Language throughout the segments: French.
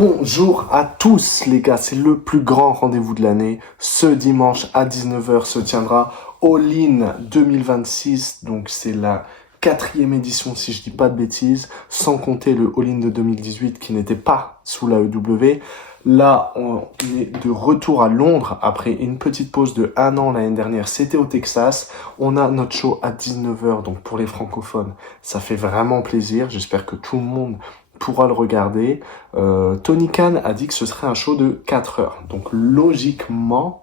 Bonjour à tous les gars, c'est le plus grand rendez-vous de l'année. Ce dimanche à 19h se tiendra All In 2026, donc c'est la 4e édition si je dis pas de bêtises, sans compter le All In de 2018 qui n'était pas sous la EW. Là, on est de retour à Londres après une petite pause de 1 an l'année dernière, c'était au Texas. On a notre show à 19h, donc pour les francophones, ça fait vraiment plaisir. J'espère que tout le monde pourra le regarder. Tony Khan a dit que ce serait un show de 4 heures. Donc logiquement,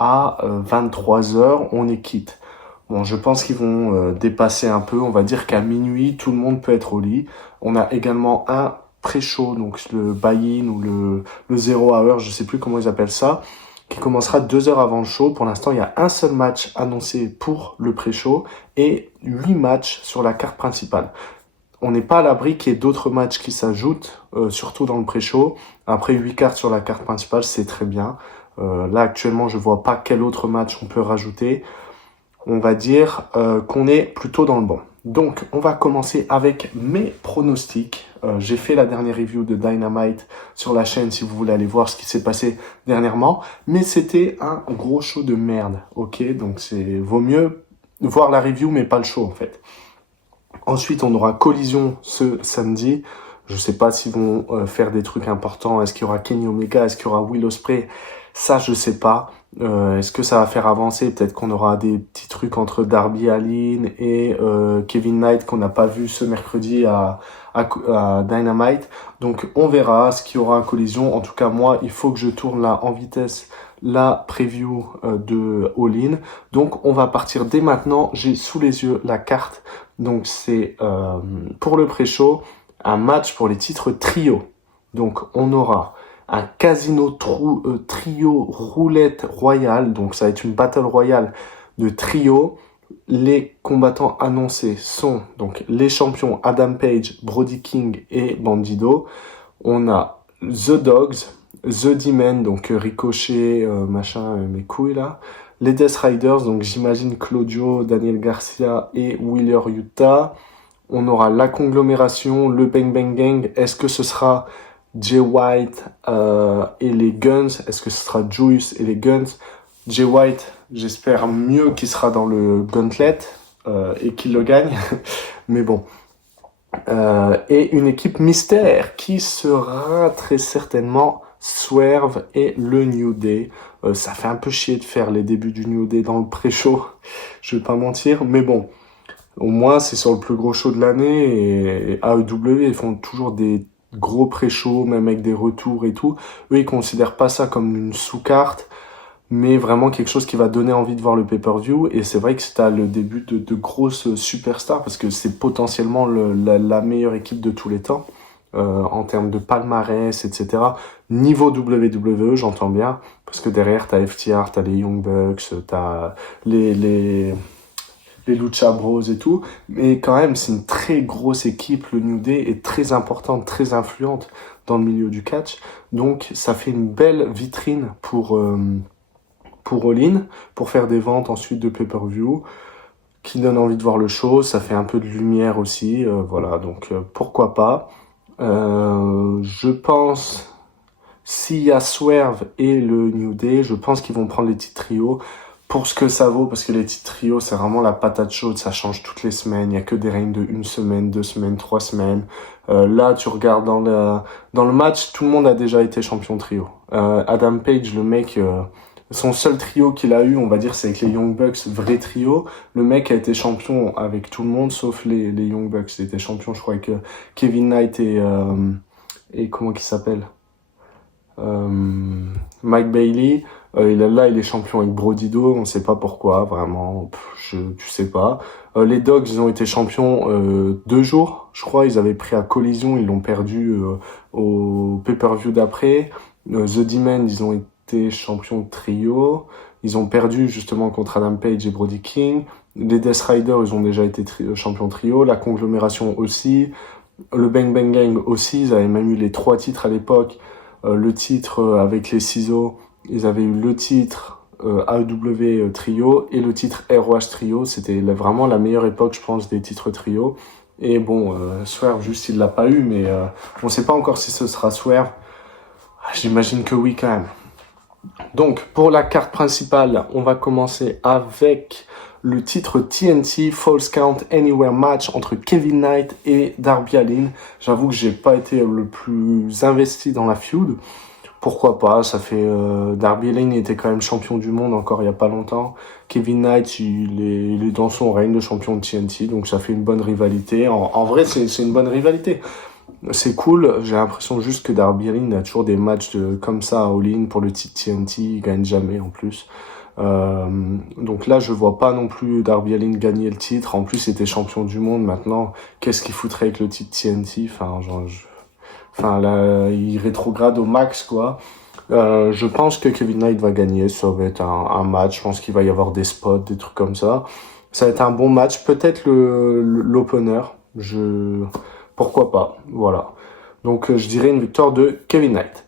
à 23 heures, on est quitte. Bon, je pense qu'ils vont dépasser un peu. On va dire qu'à minuit, tout le monde peut être au lit. On a également un pré-show, donc le buy-in ou le zero hour, je sais plus comment ils appellent ça, qui commencera 2 heures avant le show. Pour l'instant, il y a un seul match annoncé pour le pré-show et 8 matchs sur la carte principale. On n'est pas à l'abri qu'il y ait d'autres matchs qui s'ajoutent, surtout dans le pré-show. Après 8 cartes sur la carte principale, c'est très bien. Là, actuellement, je vois pas quel autre match on peut rajouter. On va dire qu'on est plutôt dans le bon. Donc, on va commencer avec mes pronostics. J'ai fait la dernière review de Dynamite sur la chaîne si vous voulez aller voir ce qui s'est passé dernièrement. Mais c'était un gros show de merde, ok? Donc, vaut mieux voir la review, mais pas le show, en fait. Ensuite, on aura Collision ce samedi. Je sais pas s'ils vont faire des trucs importants. Est-ce qu'il y aura Kenny Omega? Est-ce qu'il y aura Will Ospreay? Ça, je sais pas. Est-ce que ça va faire avancer? Peut-être qu'on aura des petits trucs entre Darby Allin et Kevin Knight qu'on n'a pas vu ce mercredi à Dynamite. Donc, on verra ce qu'il y aura à Collision. En tout cas, moi, il faut que je tourne là en vitesse la preview de All In. Donc, on va partir dès maintenant. J'ai sous les yeux la carte. Donc, c'est pour le pré-show, un match pour les titres trio. Donc, on aura un casino trio roulette royale. Donc, ça va être une battle royale de trio. Les combattants annoncés sont donc les champions Adam Page, Brody King et Bandido. On a The Dogs, The D-Men, donc Ricochet, mes couilles là. Les Death Riders, donc j'imagine Claudio, Daniel Garcia et Wheeler Yuta. On aura la conglomération, le Bang Bang Gang. Est-ce que ce sera Jay White et les Guns? Est-ce que ce sera Juice et les Guns? Jay White, j'espère mieux qu'il sera dans le Gauntlet et qu'il le gagne. Mais bon. Et une équipe mystère qui sera très certainement Swerve et le New Day. Ça fait un peu chier de faire les débuts du New Day dans le pré-show, je vais pas mentir, mais bon, au moins c'est sur le plus gros show de l'année et AEW ils font toujours des gros pré-shows, même avec des retours et tout. Eux ils considèrent pas ça comme une sous-carte, mais vraiment quelque chose qui va donner envie de voir le pay-per-view. Et c'est vrai que c'est à le début de grosses superstars, parce que c'est potentiellement la meilleure équipe de tous les temps, en termes de palmarès, etc. Niveau WWE, j'entends bien, parce que derrière, t'as FTR, t'as les Young Bucks, t'as les Lucha Bros et tout. Mais quand même, c'est une très grosse équipe. Le New Day est très importante, très influente dans le milieu du catch. Donc, ça fait une belle vitrine pour All In, pour faire des ventes ensuite de pay-per-view, qui donne envie de voir le show. Ça fait un peu de lumière aussi, voilà, donc pourquoi pas. Je pense, s'il y a Swerve et le New Day, je pense qu'ils vont prendre les titres trio pour ce que ça vaut, parce que les titres trio, c'est vraiment la patate chaude, ça change toutes les semaines, il y a que des règnes de 1 semaine, 2 semaines, 3 semaines. Là, tu regardes dans le match, tout le monde a déjà été champion trio. Adam Page, le mec, son seul trio qu'il a eu, on va dire, c'est avec les Young Bucks, vrai trio. Le mec a été champion avec tout le monde, sauf les Young Bucks. Il était champion, je crois, avec Kevin Knight et comment qu'il s'appelle, Mike Bailey. Il est champion avec Brody Do, on sait pas pourquoi, vraiment, tu sais pas. Les Dogs, ils ont été champions 2 jours, je crois. Ils avaient pris à Collision, ils l'ont perdu au pay-per-view d'après. The D-Men, ils ont été champions de trio. Ils ont perdu justement contre Adam Page et Brody King. Les Death Riders, ils ont déjà été champions trio. La conglomération aussi. Le Bang Bang Gang aussi, ils avaient même eu les 3 titres à l'époque. Le titre avec les ciseaux, ils avaient eu le titre AEW trio et le titre ROH trio. C'était vraiment la meilleure époque, je pense, des titres trio. Et bon, Swerve, juste, il l'a pas eu, mais on sait pas encore si ce sera Swerve. J'imagine que oui quand même. Donc, pour la carte principale, on va commencer avec le titre TNT Falls Count Anywhere match entre Kevin Knight et Darby Allin. J'avoue que j'ai pas été le plus investi dans la feud. Pourquoi pas, ça fait... Darby Allin était quand même champion du monde encore il y a pas longtemps. Kevin Knight, il est dans son règne de champion de TNT, donc ça fait une bonne rivalité. En vrai, c'est une bonne rivalité. C'est cool, j'ai l'impression juste que Darby Allin a toujours des matchs comme ça à all-in pour le titre TNT, il gagne jamais en plus. Donc là, je vois pas non plus Darby Allin gagner le titre. En plus, il était champion du monde maintenant. Qu'est-ce qu'il foutrait avec le titre TNT? Enfin, là, il rétrograde au max, quoi. Je pense que Kevin Knight va gagner. Ça va être un match. Je pense qu'il va y avoir des spots, des trucs comme ça. Ça va être un bon match. Peut-être l'opener. Pourquoi pas. Voilà. Donc, je dirais une victoire de Kevin Knight.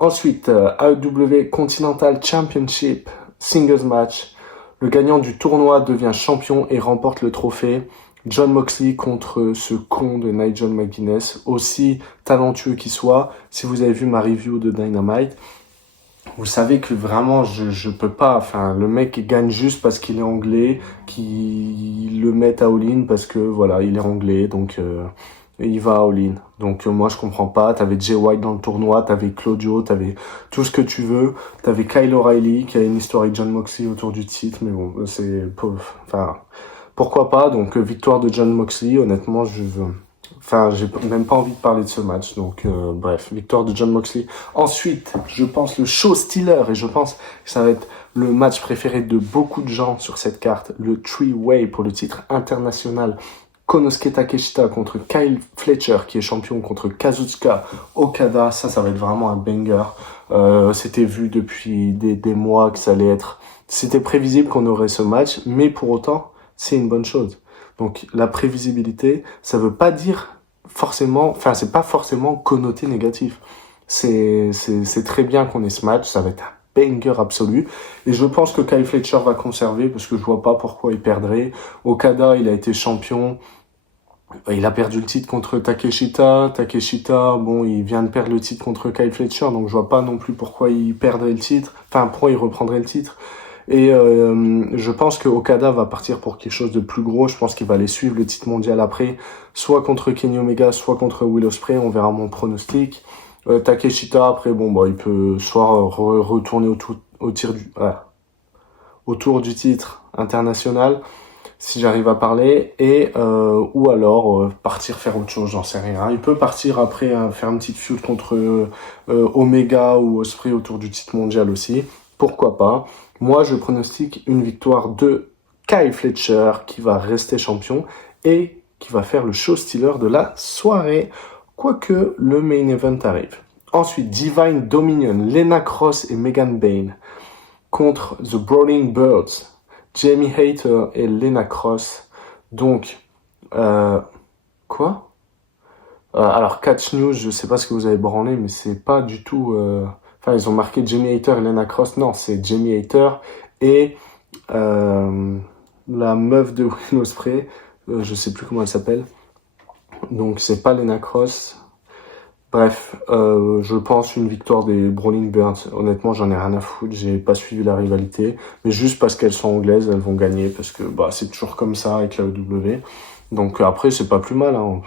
Ensuite, AEW Continental Championship Singles Match. Le gagnant du tournoi devient champion et remporte le trophée. Jon Moxley contre ce con de Nigel McGuinness, aussi talentueux qu'il soit. Si vous avez vu ma review de Dynamite, vous savez que vraiment je peux pas, enfin le mec gagne juste parce qu'il est anglais, qu'il le met à all-in parce que voilà, il est anglais, donc il va à all-in. Donc moi je comprends pas, t'avais Jay White dans le tournoi, t'avais Claudio, t'avais tout ce que tu veux, t'avais Kyle O'Reilly qui a une histoire avec Jon Moxley autour du titre, mais bon, c'est enfin pourquoi pas. Donc victoire de Jon Moxley, honnêtement, j'ai même pas envie de parler de ce match. Donc bref, victoire de Jon Moxley. Ensuite, je pense le show stealer et je pense que ça va être le match préféré de beaucoup de gens sur cette carte, le three-way pour le titre international. Konosuke Takeshita contre Kyle Fletcher qui est champion contre Kazuchika Okada. Ça va être vraiment un banger. C'était vu depuis des mois que ça allait être... C'était prévisible qu'on aurait ce match, mais pour autant, c'est une bonne chose. Donc la prévisibilité, ça veut pas dire forcément... Enfin, c'est pas forcément connoté négatif. C'est très bien qu'on ait ce match, ça va être un banger absolu. Et je pense que Kyle Fletcher va conserver parce que je vois pas pourquoi il perdrait. Okada, il a été champion... Il a perdu le titre contre Takeshita. Takeshita, bon, il vient de perdre le titre contre Kyle Fletcher, donc je vois pas non plus pourquoi il perdrait le titre. Enfin, pourquoi il reprendrait le titre. Et je pense que Okada va partir pour quelque chose de plus gros. Je pense qu'il va aller suivre le titre mondial après, soit contre Kenny Omega, soit contre Will Ospreay. On verra mon pronostic. Takeshita, après, bon, bah, il peut soit retourner autour du titre international, si j'arrive à parler, et ou alors partir faire autre chose, j'en sais rien. Il peut partir après faire une petite feud contre Omega ou Ospreay autour du titre mondial aussi. Pourquoi pas. Moi, je pronostique une victoire de Kyle Fletcher qui va rester champion et qui va faire le show stealer de la soirée, quoique le main event arrive. Ensuite, Divine Dominion, Lena Cross et Megan Bayne contre The Brawling Birds, Jamie Hayter et Lena Cross. Donc, quoi alors, Catch News, je sais pas ce que vous avez branlé, mais c'est pas du tout... Enfin, ils ont marqué Jamie Hayter et Lena Cross. Non, c'est Jamie Hayter et la meuf de Will Ospreay. Je sais plus comment elle s'appelle. Donc, c'est pas Lena Cross. Bref, je pense une victoire des Brawling Birds. Honnêtement, j'en ai rien à foutre. J'ai pas suivi la rivalité. Mais juste parce qu'elles sont anglaises, elles vont gagner. Parce que bah c'est toujours comme ça avec la EW. Donc après, c'est pas plus mal. Hein.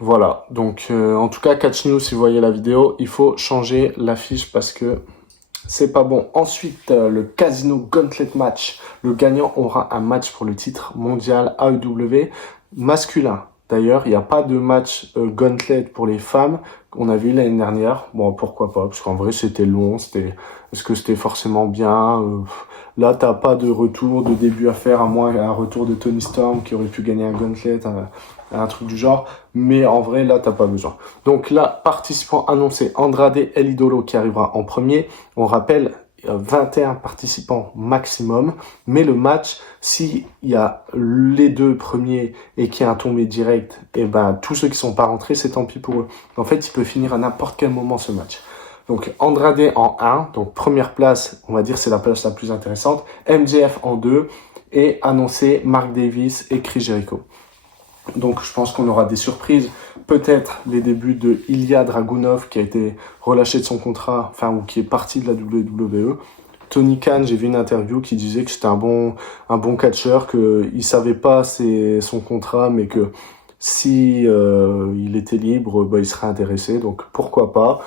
Voilà. Donc en tout cas, Catch News, si vous voyez la vidéo, il faut changer l'affiche parce que c'est pas bon. Ensuite, le Casino Gauntlet Match. Le gagnant aura un match pour le titre mondial AEW masculin. D'ailleurs, il n'y a pas de match gauntlet pour les femmes qu'on a vu l'année dernière. Bon, pourquoi pas, parce qu'en vrai, c'était long. Est-ce que c'était forcément bien Là, t'as pas de retour, de début à faire, à moins un retour de Tony Storm qui aurait pu gagner un gauntlet, un truc du genre. Mais en vrai, là, t'as pas besoin. Donc là, participant annoncé, Andrade El Idolo qui arrivera en premier. On rappelle, 21 participants maximum, mais le match, s'il y a les deux premiers et qu'il y a un tombé direct, et ben tous ceux qui sont pas rentrés, c'est tant pis pour eux. En fait, il peut finir à n'importe quel moment ce match. Donc Andrade en 1, donc première place, on va dire c'est la place la plus intéressante, MJF en 2, et annoncé Mark Davis et Chris Jericho. Donc je pense qu'on aura des surprises. Peut-être les débuts de Ilya Dragunov qui a été relâché de son contrat, enfin ou qui est parti de la WWE. Tony Khan, j'ai vu une interview qui disait que c'était un bon catcheur, qu'il savait pas son contrat, mais que si il était libre, bah, il serait intéressé. Donc pourquoi pas.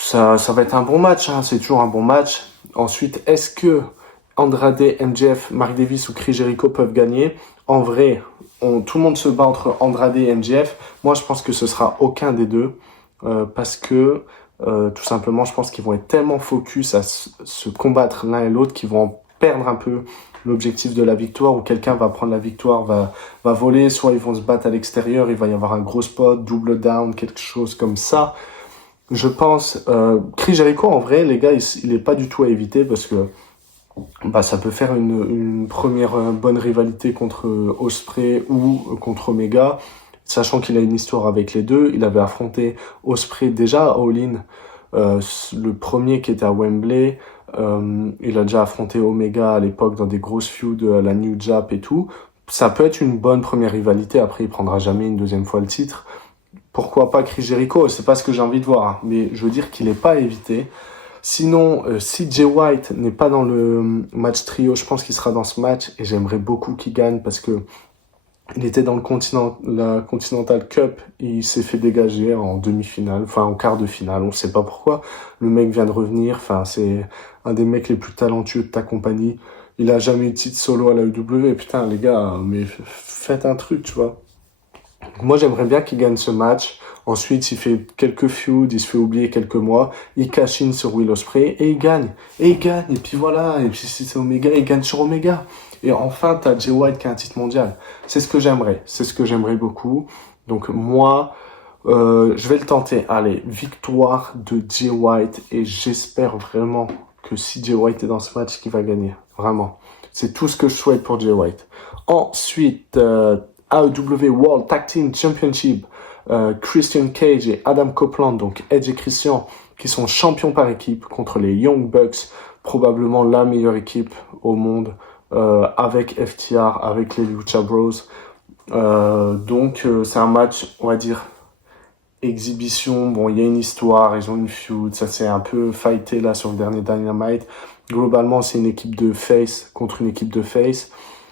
Ça va être un bon match, hein, c'est toujours un bon match. Ensuite, est-ce que Andrade, MJF, Mark Davis ou Chris Jericho peuvent gagner? En vrai, tout le monde se bat entre Andrade et MJF. Moi, je pense que ce sera aucun des deux. Parce que, tout simplement, je pense qu'ils vont être tellement focus à se combattre l'un et l'autre qu'ils vont en perdre un peu l'objectif de la victoire, ou quelqu'un va prendre la victoire, va voler, soit ils vont se battre à l'extérieur, il va y avoir un gros spot, double down, quelque chose comme ça. Je pense, Chris Jericho, en vrai, les gars, il est pas du tout à éviter parce que bah, ça peut faire une première bonne rivalité contre Ospreay ou contre Omega, sachant qu'il a une histoire avec les deux. Il avait affronté Ospreay déjà à All In, le premier qui était à Wembley. Il a déjà affronté Omega à l'époque dans des grosses feuds à la New Jap et tout. Ça peut être une bonne première rivalité. Après, il prendra jamais une deuxième fois le titre. Pourquoi pas Chris Jericho? C'est pas ce que j'ai envie de voir, hein. Mais je veux dire qu'il n'est pas à éviter. Sinon, si Jay White n'est pas dans le match trio, je pense qu'il sera dans ce match et j'aimerais beaucoup qu'il gagne parce que il était dans la Continental Cup et il s'est fait dégager en demi-finale, enfin en quart de finale, on sait pas pourquoi. Le mec vient de revenir, enfin c'est un des mecs les plus talentueux de ta compagnie. Il a jamais eu de titre solo à la WWE, putain les gars, mais faites un truc, tu vois. Moi, j'aimerais bien qu'il gagne ce match. Ensuite, il fait quelques feuds, il se fait oublier quelques mois. Il cash in sur Will Ospreay et il gagne. Et il gagne. Et puis voilà. Et puis si c'est Omega, il gagne sur Omega. Et enfin, t'as Jay White qui a un titre mondial. C'est ce que j'aimerais. C'est ce que j'aimerais beaucoup. Donc moi, je vais le tenter. Allez, victoire de Jay White. Et j'espère vraiment que si Jay White est dans ce match, qu'il va gagner. Vraiment. C'est tout ce que je souhaite pour Jay White. Ensuite, AEW World Tag Team Championship, Christian Cage et Adam Copeland, donc Edge et Christian, qui sont champions par équipe contre les Young Bucks, probablement la meilleure équipe au monde, avec FTR, avec les Lucha Bros. Donc c'est un match, on va dire, exhibition. Bon, il y a une histoire, ils ont une feud, ça s'est un peu fighté là sur le dernier Dynamite. Globalement, c'est une équipe de face contre une équipe de face.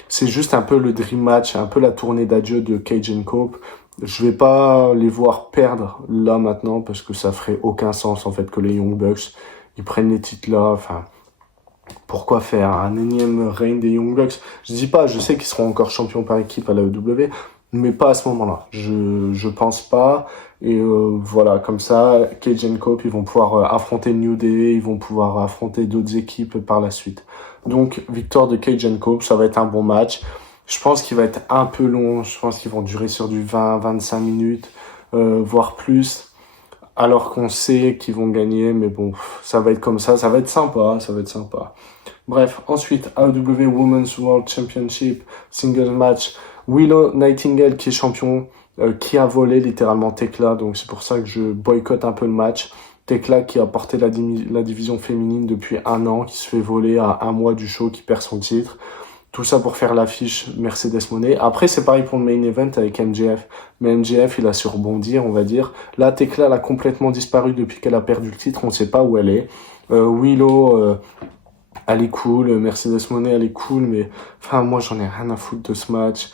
C'est juste un peu le dream match, un peu la tournée d'adieu de Cage and Cope. Je vais pas les voir perdre là maintenant parce que ça ferait aucun sens en fait que les Young Bucks ils prennent les titres là. Enfin, pourquoi faire un énième reign des Young Bucks? Je dis pas, je sais qu'ils seront encore champions par équipe à la EW, mais pas à ce moment-là. Je pense pas. Et voilà, comme ça, Cage and Cope, ils vont pouvoir affronter New Day, ils vont pouvoir affronter d'autres équipes par la suite. Donc, victoire de Cage and Cope, ça va être un bon match. Je pense qu'il va être un peu long, je pense qu'ils vont durer sur du 20-25 minutes, voire plus, alors qu'on sait qu'ils vont gagner, mais bon, ça va être comme ça va être sympa, ça va être sympa. Bref, ensuite, AEW Women's World Championship, single match, Willow Nightingale qui est champion, qui a volé littéralement Tekla, donc c'est pour ça que je boycotte un peu le match. Tekla qui a porté la division féminine depuis 1 an, qui se fait voler à 1 mois du show, qui perd son titre. Tout ça pour faire l'affiche Mercedes Moné. Après, c'est pareil pour le main event avec MJF. Mais MJF, il a su rebondir, on va dire. Là, Tekla, elle a complètement disparu depuis qu'elle a perdu le titre. On ne sait pas où elle est. Willow, elle est cool. Mercedes Moné, elle est cool. Mais enfin, moi, j'en ai rien à foutre de ce match.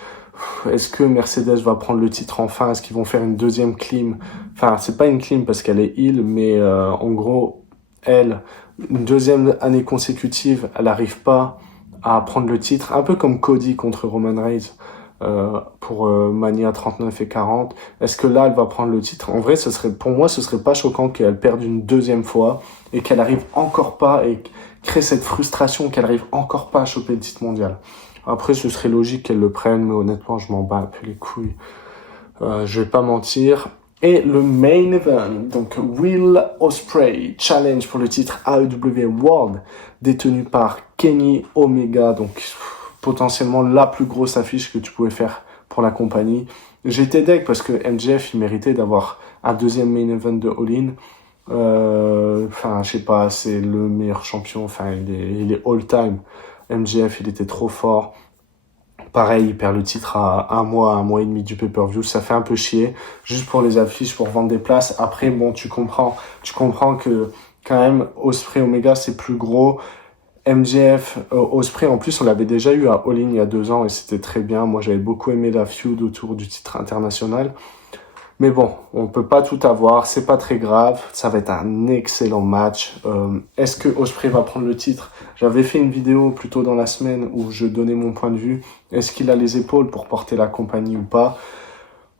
Est-ce que Mercedes va prendre le titre enfin? Est-ce qu'ils vont faire une deuxième clim? Enfin, c'est pas une clim parce qu'elle est heel, mais en gros, elle, une deuxième année consécutive, elle n'arrive pas à prendre le titre, un peu comme Cody contre Roman Reigns pour Mania 39 et 40. Est-ce que là, elle va prendre le titre? En vrai, pour moi, ce serait pas choquant qu'elle perde une deuxième fois et qu'elle arrive encore pas et crée cette frustration qu'elle arrive encore pas à choper le titre mondial. Après, ce serait logique qu'elle le prenne, mais honnêtement, je m'en bats un peu les couilles. Je vais pas mentir. Et le main event, donc Will Ospreay, challenge pour le titre AEW World, détenu par Kenny Omega, donc potentiellement la plus grosse affiche que tu pouvais faire pour la compagnie. J'étais deg parce que MJF, il méritait d'avoir un deuxième main event de All In. Enfin, je sais pas, c'est le meilleur champion, enfin, il est all-time. MJF, il était trop fort. Pareil, il perd le titre à un mois et demi du pay-per-view. Ça fait un peu chier, juste pour les affiches, pour vendre des places. Après, bon, tu comprends que quand même, Ospreay Omega, c'est plus gros. MJF, Ospreay, en plus, on l'avait déjà eu à All In il y a 2 ans et c'était très bien. Moi, j'avais beaucoup aimé la feud autour du titre international. Mais bon, on peut pas tout avoir, c'est pas très grave, ça va être un excellent match. Est-ce que Ospreay va prendre le titre? J'avais fait une vidéo plus tôt dans la semaine où je donnais mon point de vue. Est-ce qu'il a les épaules pour porter la compagnie ou pas?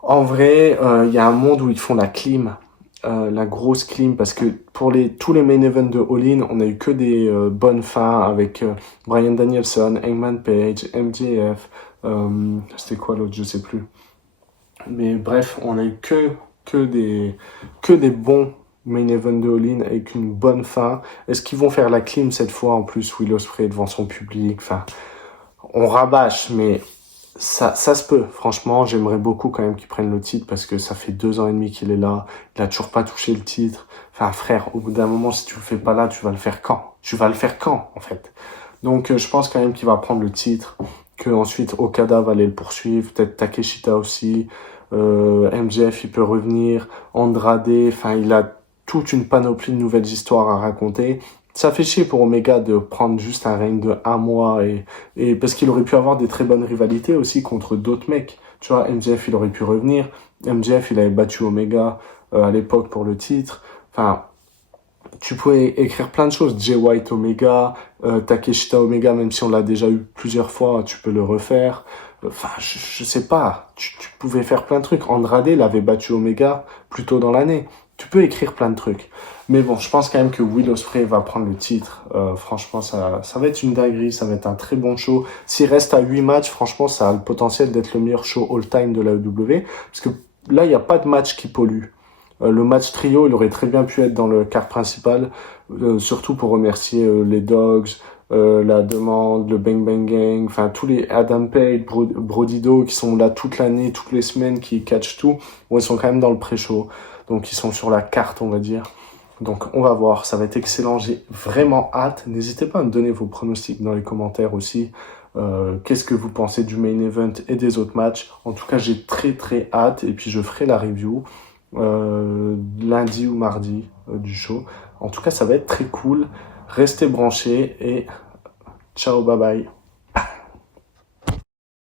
En vrai, il y a un monde où ils font la clim, la grosse clim, parce que pour tous les main events de All In, on a eu que des bonnes fins avec Bryan Danielson, Hangman Page, MJF, c'était quoi l'autre, je sais plus. Mais bref, on a eu que des bons main events de All In avec une bonne fin. Est-ce qu'ils vont faire la clim cette fois en plus, Will Ospreay devant son public? Enfin, on rabâche, mais ça se peut. Franchement, j'aimerais beaucoup quand même qu'il prenne le titre parce que ça fait 2 ans et demi qu'il est là. Il a toujours pas touché le titre. Enfin, frère, au bout d'un moment, si tu le fais pas là, tu vas le faire quand? Tu vas le faire quand, en fait? Donc, je pense quand même qu'il va prendre le titre, que ensuite Okada va aller le poursuivre, peut-être Takeshita aussi. MJF, il peut revenir. Andrade, enfin, il a toute une panoplie de nouvelles histoires à raconter. Ça fait chier pour Omega de prendre juste un règne de un mois et parce qu'il aurait pu avoir des très bonnes rivalités aussi contre d'autres mecs. Tu vois, MJF, il aurait pu revenir. MJF, il avait battu Omega à l'époque pour le titre. Enfin, tu pouvais écrire plein de choses. Jay White Omega, Takeshita Omega, même si on l'a déjà eu plusieurs fois, tu peux le refaire. Enfin, je sais pas. Tu pouvais faire plein de trucs. Andrade l'avait battu Omega plus tôt dans l'année. Tu peux écrire plein de trucs. Mais bon, je pense quand même que Will Ospreay va prendre le titre. Franchement, ça va être une dinguerie. Ça va être un très bon show. S'il reste à 8 matchs, franchement, ça a le potentiel d'être le meilleur show all-time de la WWE. Parce que là, il n'y a pas de match qui pollue. Le match trio, il aurait très bien pu être dans le card principal, surtout pour remercier les Dogs, la demande, le Bang Bang Gang, enfin tous les Adam Page, Brodido qui sont là toute l'année, toutes les semaines, qui catchent tout. Bon, ils sont quand même dans le pré-show, donc ils sont sur la carte, on va dire. Donc on va voir, ça va être excellent, j'ai vraiment hâte. N'hésitez pas à me donner vos pronostics dans les commentaires aussi. Qu'est-ce que vous pensez du main event et des autres matchs? En tout cas, j'ai très très hâte et puis je ferai la review lundi ou mardi du show. En tout cas, ça va être très cool. Restez branchés et ciao, bye bye.